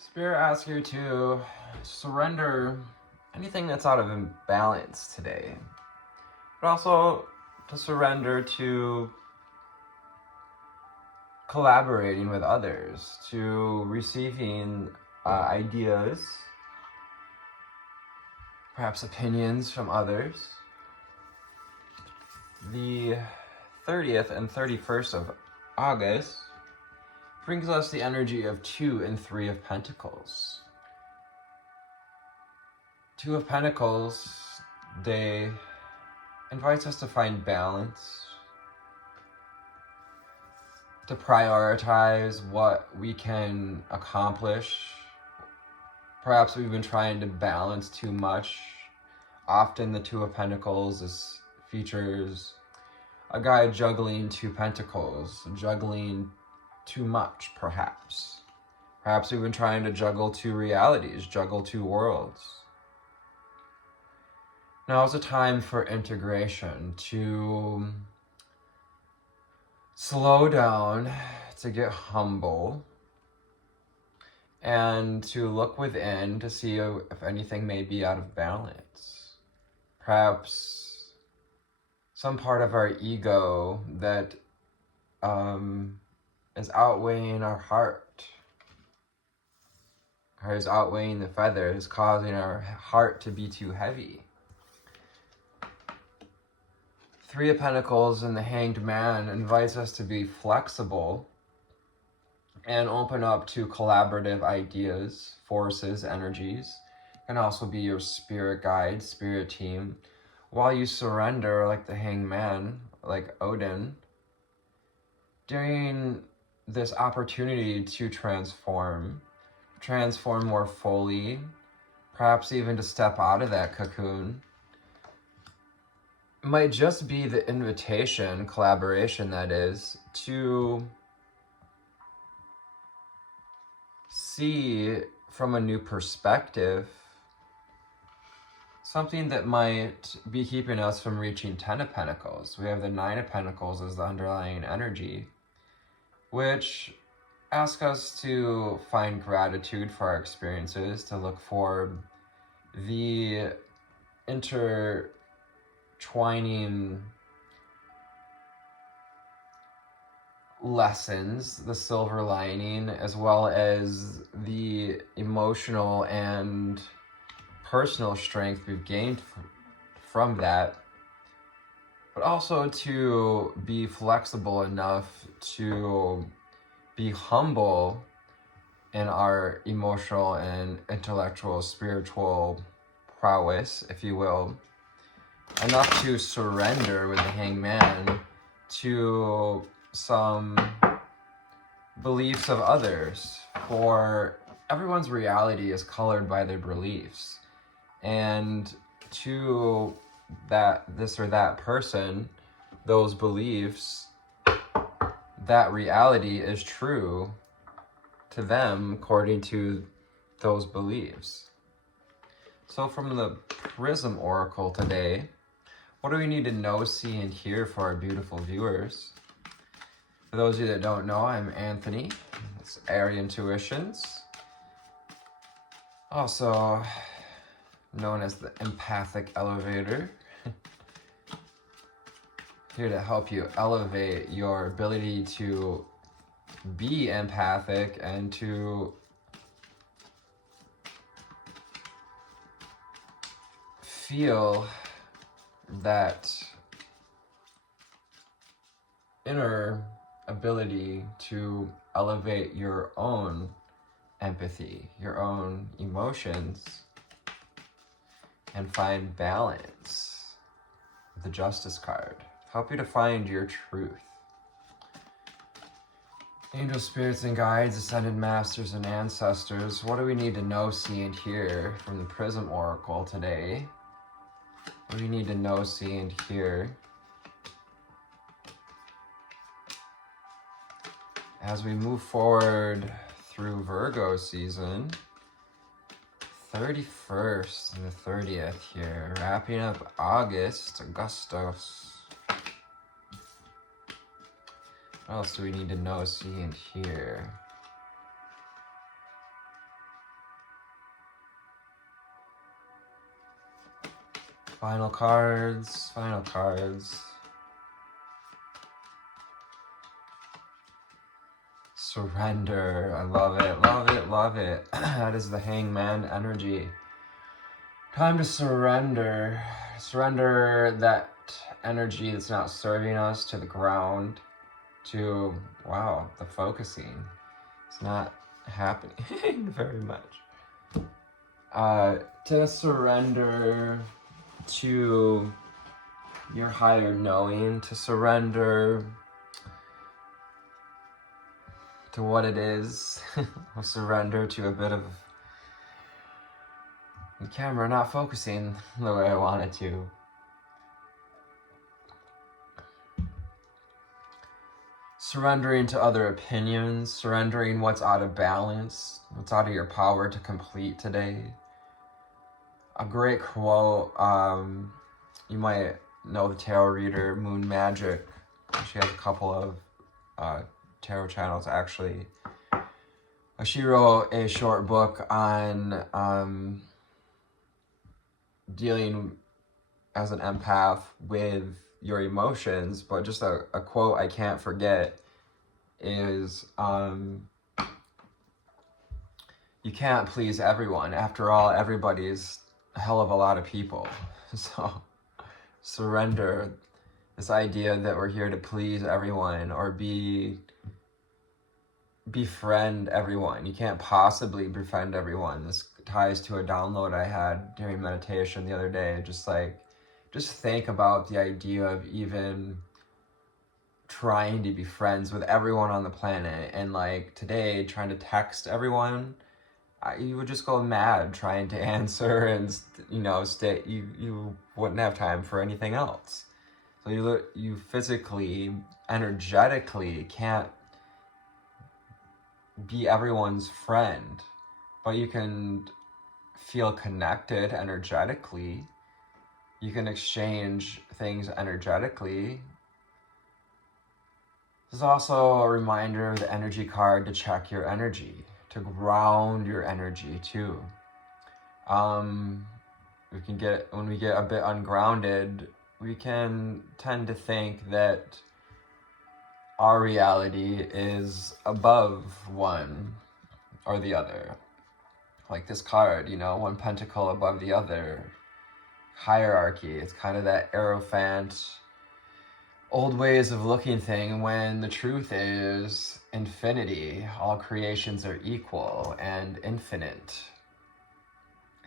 Spirit asks you to surrender anything that's out of imbalance today, but also to surrender to collaborating with others, to receiving ideas, perhaps opinions from others. The 30th and 31st of August brings us the energy of 2 and 3 of Pentacles. 2 of Pentacles, they invites us to find balance, to prioritize what we can accomplish. Perhaps we've been trying to balance too much. Often the 2 of Pentacles features a guy juggling 2 pentacles, juggling too much, perhaps. Perhaps we've been trying to juggle 2 realities, juggle 2 worlds. Now is a time for integration, to slow down, to get humble, and to look within to see if anything may be out of balance. Perhaps some part of our ego that is outweighing our heart, or is outweighing the feathers, causing our heart to be too heavy. 3 of Pentacles and the Hanged Man invites us to be flexible and open up to collaborative ideas, forces, energies. Can also be your spirit guide, spirit team. While you surrender, like the Hanged Man, like Odin, during this opportunity to transform more fully, perhaps even to step out of that cocoon, might just be the invitation, collaboration that is, to see from a new perspective something that might be keeping us from reaching 10 of Pentacles. We have the 9 of Pentacles as the underlying energy, which asks us to find gratitude for our experiences, to look for the intertwining lessons, the silver lining, as well as the emotional and personal strength we've gained from that, but also to be flexible enough to be humble in our emotional and intellectual, spiritual prowess, if you will, enough to surrender with the Hanged Man to some beliefs of others. For everyone's reality is colored by their beliefs, and to this or that person, those beliefs, that reality is true to them according to those beliefs. So from the Prism Oracle today, what do we need to know, see, and hear for our beautiful viewers? For those of you that don't know, I'm Anthony. It's Airy Intuitions, also known as the Empathic Elevator. Here to help you elevate your ability to be empathic and to feel that inner ability to elevate your own empathy, your own emotions, and find balance with the Justice card. Help you to find your truth. Angel spirits and guides, ascended masters and ancestors, what do we need to know, see, and hear from the Prism Oracle today? What do we need to know, see, and hear as we move forward through Virgo season? 31st and the 30th here, wrapping up August, Augustus. What else do we need to know, see, and hear? Final cards, final cards. Surrender. I love it, love it, love it. That is the Hangman energy. Time to surrender. Surrender that energy that's not serving us to the ground, to, wow, the focusing. It's not happening very much. To surrender to your higher knowing, to surrender to what it is. Surrender to a bit of the camera not focusing the way I want it to. Surrendering to other opinions, surrendering what's out of balance, what's out of your power to complete today. A great quote, you might know the tarot reader Moon Magic. She has a couple of tarot channels actually. She wrote a short book on dealing as an empath with your emotions, but just a quote I can't forget is, you can't please everyone. After all, everybody's a hell of a lot of people. So surrender this idea that we're here to please everyone or befriend everyone. You can't possibly befriend everyone. This ties to a download I had during meditation the other day. Just think about the idea of even trying to be friends with everyone on the planet, and like today trying to text everyone, you would just go mad trying to answer, and you wouldn't have time for anything else. So you physically, energetically can't be everyone's friend, but you can feel connected energetically. You can exchange things energetically. This is also a reminder of the energy card to check your energy, to ground your energy too. When we get a bit ungrounded, we can tend to think that our reality is above one or the other. Like this card, one pentacle above the other. Hierarchy. It's kind of that Hierophant, old ways of looking thing, when the truth is infinity. All creations are equal and infinite.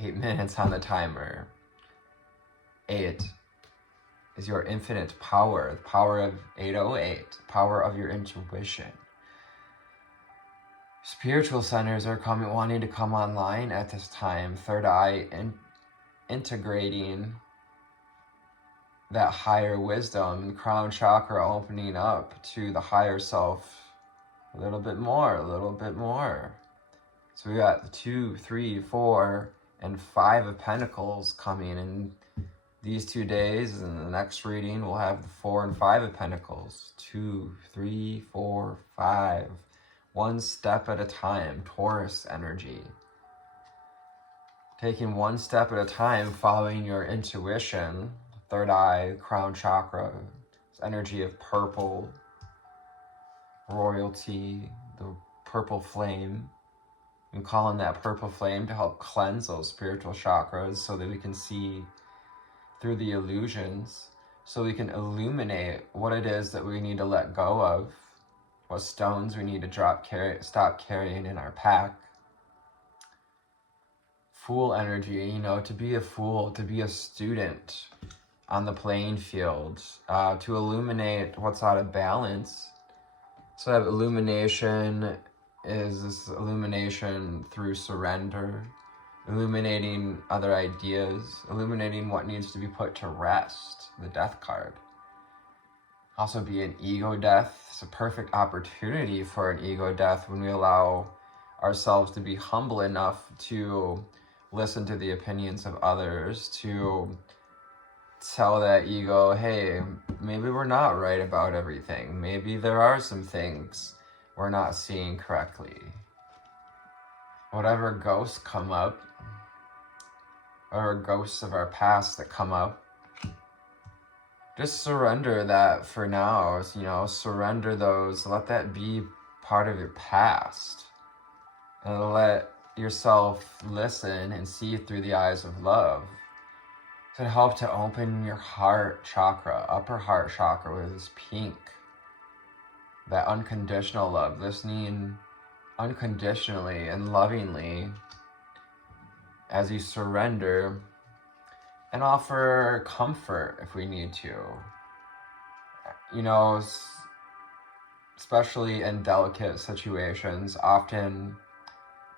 8 minutes on the timer. 8 is your infinite power, the power of 808, power of your intuition. Spiritual centers are wanting to come online at this time. Third eye integrating that higher wisdom, crown chakra opening up to the higher self a little bit more. So we got the 2, 3, 4, and 5 of Pentacles coming in these 2 days, and the next reading we'll have the 4 and 5 of Pentacles. 2, 3, 4, 5. One step at a time, Taurus energy. Taking one step at a time, following your intuition. Third eye, crown chakra, this energy of purple, royalty, the purple flame. I'm calling that purple flame to help cleanse those spiritual chakras so that we can see through the illusions, so we can illuminate what it is that we need to let go of, what stones we need to stop carrying in our pack. Fool energy, to be a fool, to be a student on the playing field, to illuminate what's out of balance. So that illumination is this illumination through surrender, illuminating other ideas, illuminating what needs to be put to rest, the death card. Also be an ego death. It's a perfect opportunity for an ego death when we allow ourselves to be humble enough to listen to the opinions of others, to tell that ego, hey, maybe we're not right about everything. Maybe there are some things we're not seeing correctly. Whatever ghosts come up, or ghosts of our past that come up. Just surrender that for now, you know, surrender those, let that be part of your past. And let yourself listen and see through the eyes of love. To help to open your heart chakra, upper heart chakra, with this pink, that unconditional love, listening unconditionally and lovingly as you surrender, and offer comfort if we need to. You know, especially in delicate situations, often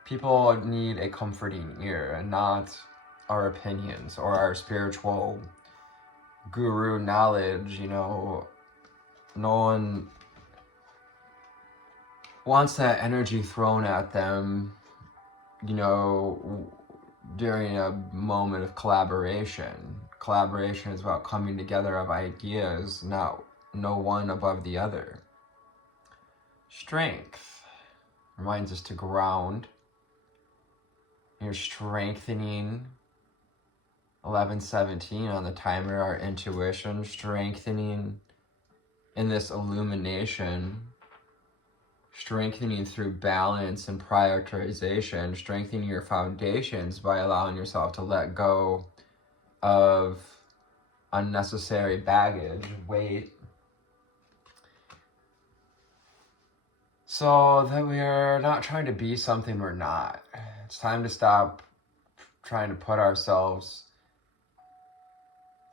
people need a comforting ear and not our opinions or our spiritual guru knowledge. You know, no one wants that energy thrown at them, you know, during a moment of collaboration. Collaboration is about coming together of ideas, not no one above the other. Strength reminds us to ground. You're strengthening 11:17 on the timer, our intuition, strengthening in this illumination, strengthening through balance and prioritization, strengthening your foundations by allowing yourself to let go of unnecessary baggage, weight, so that we're not trying to be something we're not. It's time to stop trying to put ourselves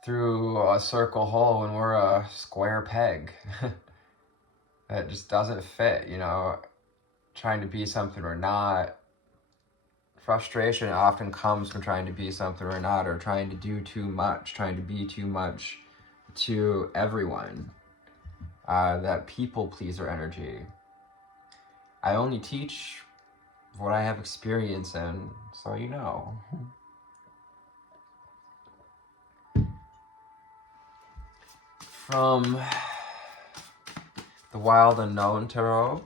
through a circle hole when we're a square peg. That just doesn't fit, you know, trying to be something we're not. Frustration often comes from trying to be something we're not, or trying to do too much, trying to be too much to everyone. That people pleaser energy. I only teach what I have experience in, so you know. From the Wild Unknown Tarot,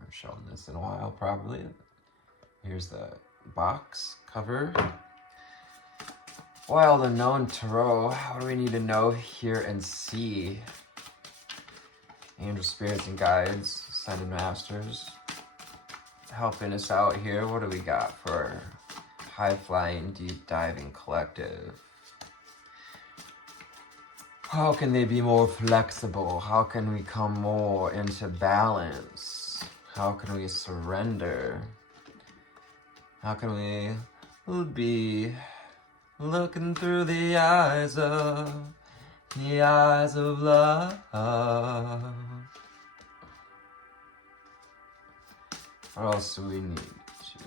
I've shown this in a while probably. Here's the box cover. Wild Unknown Tarot, what do we need to know, hear, and see? Angel spirits and guides, ascended masters, helping us out here. What do we got for high-flying, deep-diving collective? How can they be more flexible? How can we come more into balance? How can we surrender? How can we be looking through the eyes of love? What else do we need to?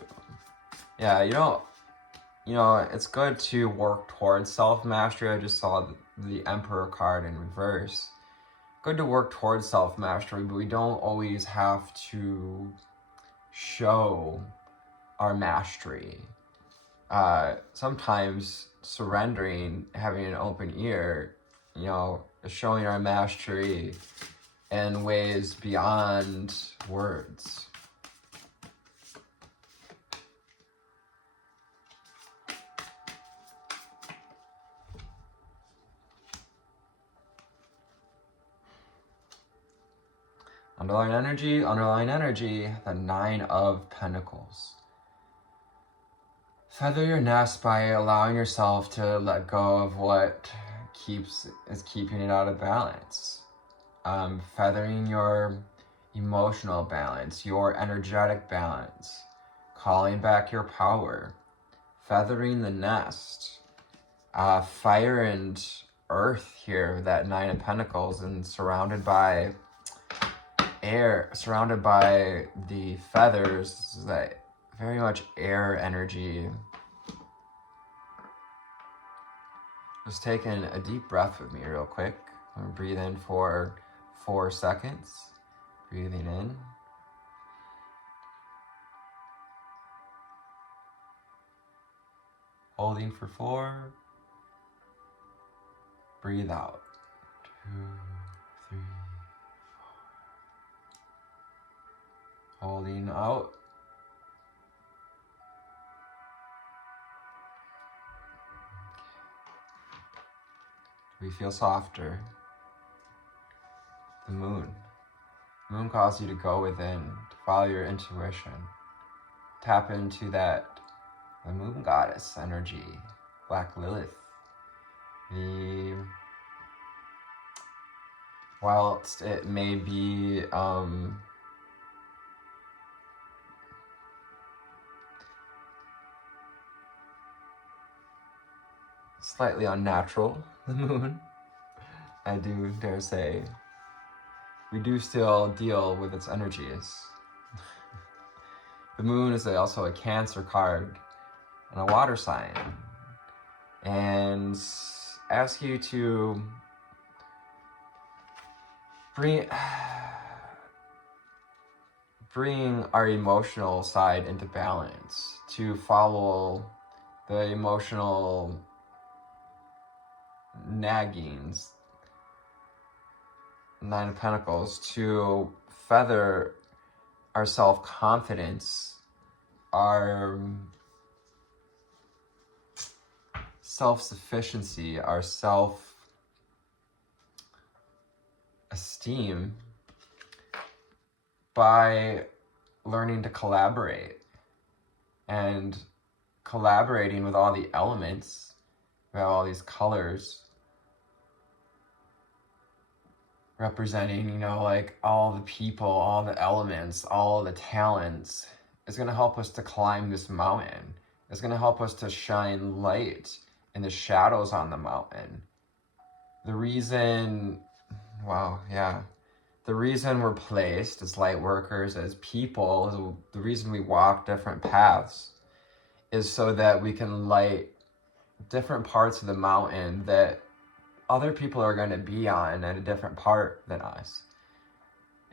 Yeah, you know, it's good to work towards self-mastery. I just saw the Emperor card in reverse. Good to work towards self-mastery, but we don't always have to show our mastery. Sometimes surrendering, having an open ear, you know, showing our mastery in ways beyond words. Underlying energy, the 9 of Pentacles. Feather your nest by allowing yourself to let go of what is keeping it out of balance. Feathering your emotional balance, your energetic balance, calling back your power, feathering the nest, fire and earth here, that 9 of Pentacles, and surrounded by air, surrounded by the feathers, that very much air energy. Just taking a deep breath with me real quick. I'm gonna breathe in for 4 seconds. Breathing in. Holding for 4. Breathe out. 2, 3, 4. Holding out. we feel softer. The moon. The moon calls you to go within, to follow your intuition. Tap into the moon goddess energy, Black Lilith. Whilst it may be slightly unnatural, the moon, I do dare say, we do still deal with its energies. The moon is also a Cancer card and a water sign, and ask you to bring our emotional side into balance, to follow the emotional naggings, Nine of Pentacles, to feather our self-confidence, our self-sufficiency, our self-esteem by learning to collaborate. And collaborating with all the elements, we have all these colors representing, like all the people, all the elements, all the talents. It's going to help us to climb this mountain. It's going to help us to shine light in the shadows on the mountain. The reason we're placed as light workers, as people, the reason we walk different paths is so that we can light different parts of the mountain that other people are going to be on at a different part than us.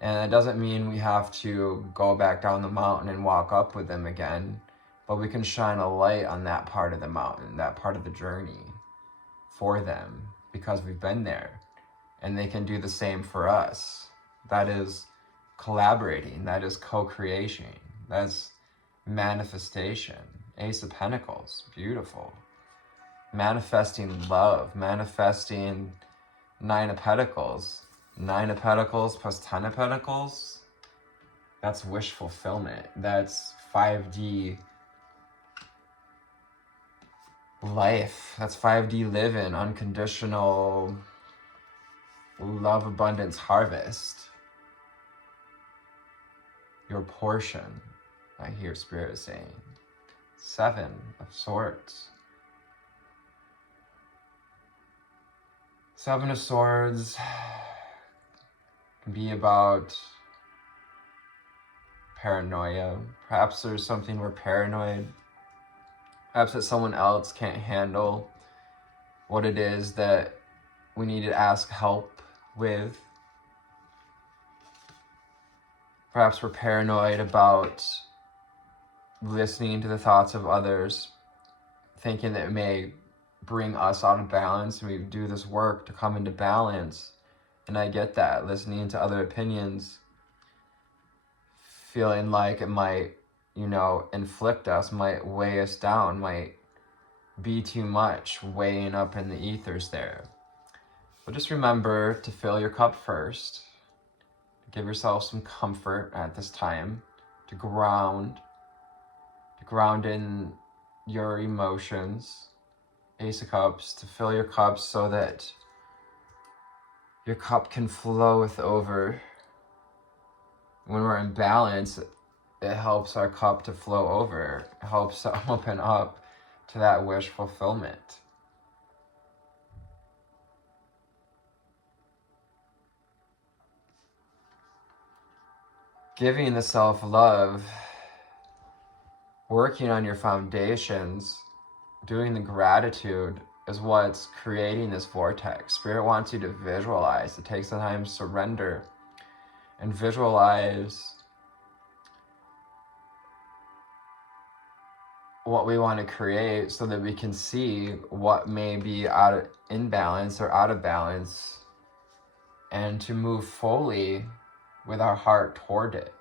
And it doesn't mean we have to go back down the mountain and walk up with them again, but we can shine a light on that part of the mountain, that part of the journey for them, because we've been there, and they can do the same for us. That is collaborating, that is co-creation, that's manifestation. Ace of Pentacles, beautiful. Manifesting love, manifesting Nine of Pentacles. Nine of Pentacles plus 10 of Pentacles, that's wish fulfillment. That's 5D life. That's 5D living, unconditional love, abundance, harvest. Your portion, I hear Spirit saying. 7 of Swords. 7 of Swords can be about paranoia. Perhaps there's something we're paranoid. Perhaps that someone else can't handle what it is that we need to ask help with. Perhaps we're paranoid about listening to the thoughts of others, thinking that it may bring us out of balance, and we do this work to come into balance. And I get that, listening to other opinions, feeling like it might, inflict us, might weigh us down, might be too much, weighing up in the ethers there. But just remember to fill your cup first. Give yourself some comfort at this time, to ground in your emotions. Ace of Cups, to fill your cup so that your cup can floweth over. When we're in balance, it helps our cup to flow over. It helps to open up to that wish fulfillment. Giving the self-love, working on your foundations, doing the gratitude is what's creating this vortex. Spirit wants you to visualize, to take some time to surrender and visualize what we want to create so that we can see what may be in balance or out of balance, and to move fully with our heart toward it.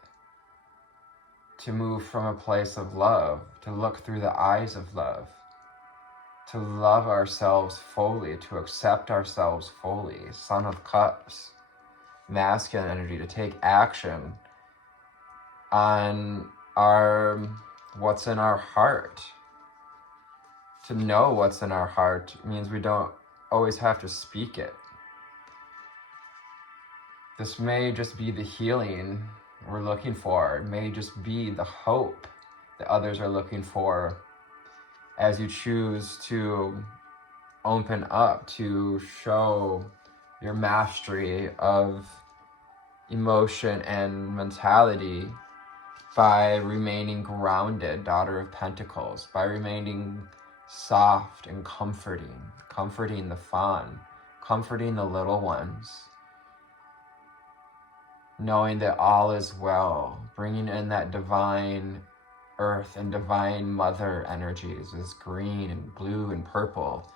To move from a place of love, to look through the eyes of love, to love ourselves fully, to accept ourselves fully. Son of Cups, masculine energy, to take action on what's in our heart. To know what's in our heart means we don't always have to speak it. This may just be the healing we're looking for. It may just be the hope that others are looking for as you choose to open up, to show your mastery of emotion and mentality by remaining grounded, Daughter of Pentacles, by remaining soft and comforting the fawn, comforting the little ones, knowing that all is well, bringing in that divine earth and divine mother energies, this green and blue and purple,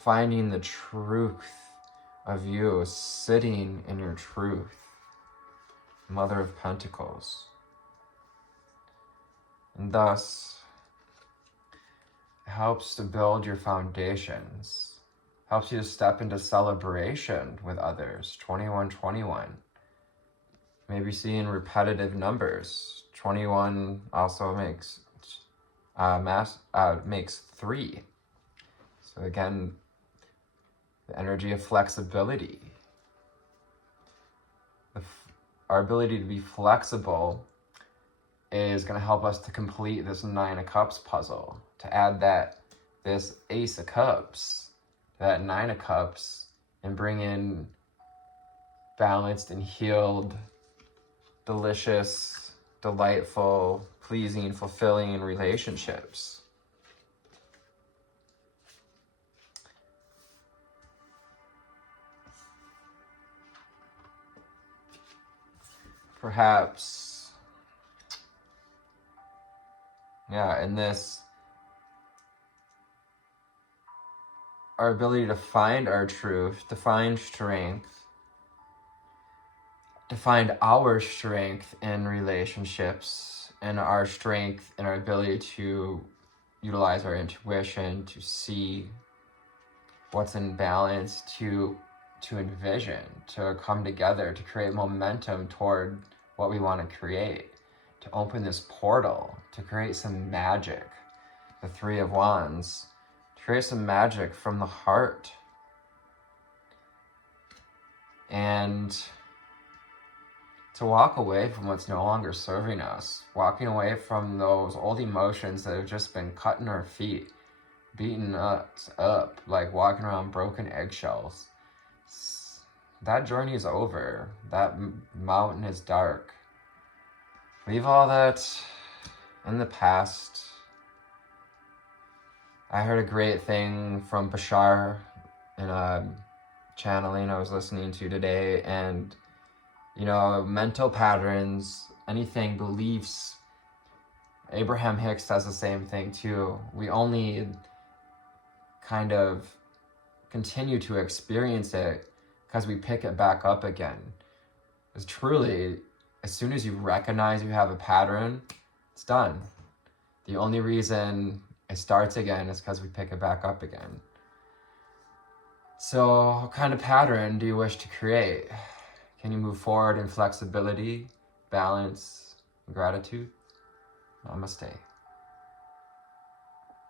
finding the truth of you, sitting in your truth, Mother of Pentacles. And thus, it helps to build your foundations, helps you to step into celebration with others. 2121. Maybe seeing repetitive numbers. 21 also makes makes 3. So again, the energy of flexibility. Our ability to be flexible is going to help us to complete this 9 of Cups puzzle. To add this Ace of Cups, that 9 of Cups, and bring in balanced and healed, delicious, delightful, pleasing, fulfilling relationships. Perhaps, in this, our ability to find our truth, to find strength, to find our strength in relationships, and our strength in our ability to utilize our intuition, to see what's in balance, to envision, to come together, to create momentum toward what we want to create, to open this portal, to create some magic. The 3 of Wands, to create some magic from the heart. And to walk away from what's no longer serving us, walking away from those old emotions that have just been cutting our feet, beating us up, like walking around broken eggshells. That journey is over. That mountain is dark. Leave all that in the past. I heard a great thing from Bashar in a channeling I was listening to today, and mental patterns, anything, beliefs. Abraham Hicks says the same thing too. We only kind of continue to experience it because we pick it back up again. Because truly, as soon as you recognize you have a pattern, it's done. The only reason it starts again is because we pick it back up again. So what kind of pattern do you wish to create? Can you move forward in flexibility, balance, and gratitude? Namaste.